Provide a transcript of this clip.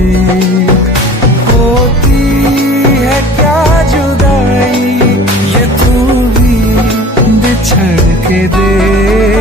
दे। होती है क्या जुदाई, ये तू भी बिछड़ के दे।